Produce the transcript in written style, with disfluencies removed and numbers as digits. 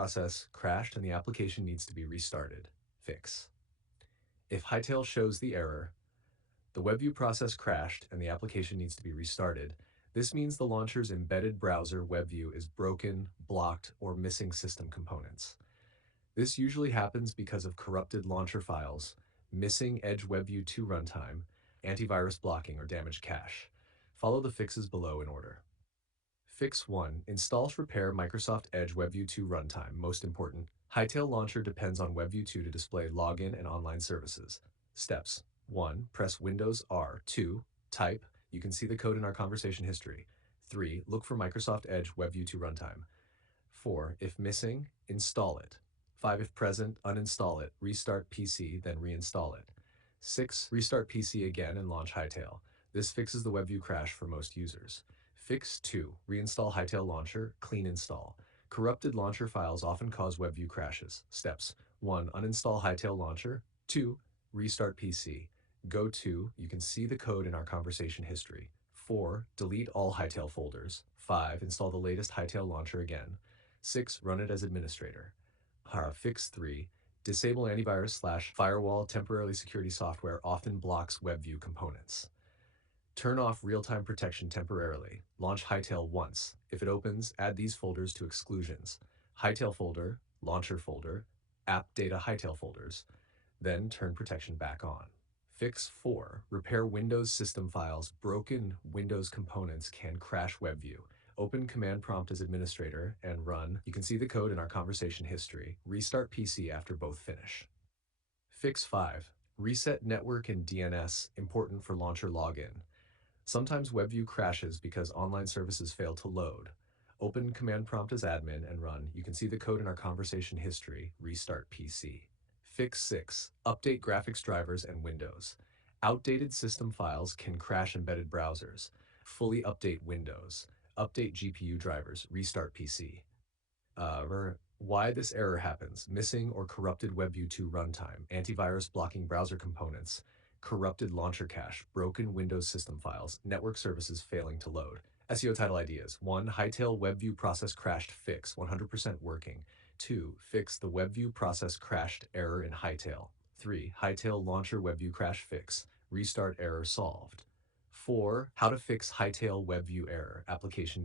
process crashed and the application needs to be restarted. Fix. If Hytale shows the error, the WebView process crashed and the application needs to be restarted, this means the launcher's embedded browser WebView is broken, blocked, or missing system components. This usually happens because of corrupted launcher files, missing Edge WebView 2 runtime, antivirus blocking, or damaged cache. Follow the fixes below in order. Fix 1. Install repair Microsoft Edge WebView 2 runtime. Most important, Hytale Launcher depends on WebView 2 to display login and online services. Steps. 1. Press Windows R. 2. Type. You can see the code in our conversation history. 3. Look for Microsoft Edge WebView 2 runtime. 4. If missing, install it. 5. If present, uninstall it. Restart PC, then reinstall it. 6. Restart PC again and launch Hytale. This fixes the WebView crash for most users. Fix 2. Reinstall Hytale Launcher, clean install. Corrupted launcher files often cause WebView crashes. Steps. 1. Uninstall Hytale Launcher. 2. Restart PC. Go to, you can see the code in our conversation history. 4. Delete all Hytale folders. 5. Install the latest Hytale Launcher again. 6. Run it as administrator. Fix 3. Disable antivirus/firewall temporarily security software often blocks WebView components. Turn off real-time protection temporarily. Launch Hytale once. If it opens, add these folders to exclusions. Hytale folder, launcher folder, app data Hytale folders. Then turn protection back on. Fix 4. Repair Windows system files. Broken Windows components can crash WebView. Open command prompt as administrator and run. You can see the code in our conversation history. Restart PC after both finish. Fix 5. Reset network and DNS, important for launcher login. Sometimes WebView crashes because online services fail to load. Open command prompt as admin and run. You can see the code in our conversation history. Restart PC. Fix 6. Update graphics drivers and Windows. Outdated system files can crash embedded browsers. Fully update Windows. Update GPU drivers. Restart PC. Why this error happens: missing or corrupted WebView 2 runtime, antivirus blocking browser components, corrupted launcher cache, broken Windows system files, network services failing to load. SEO title ideas. 1. Hytale WebView process crashed fix, 100% working. 2. Fix the WebView process crashed error in Hytale. 3. Hytale launcher WebView crash fix, restart error solved. 4. How to fix Hytale WebView error, application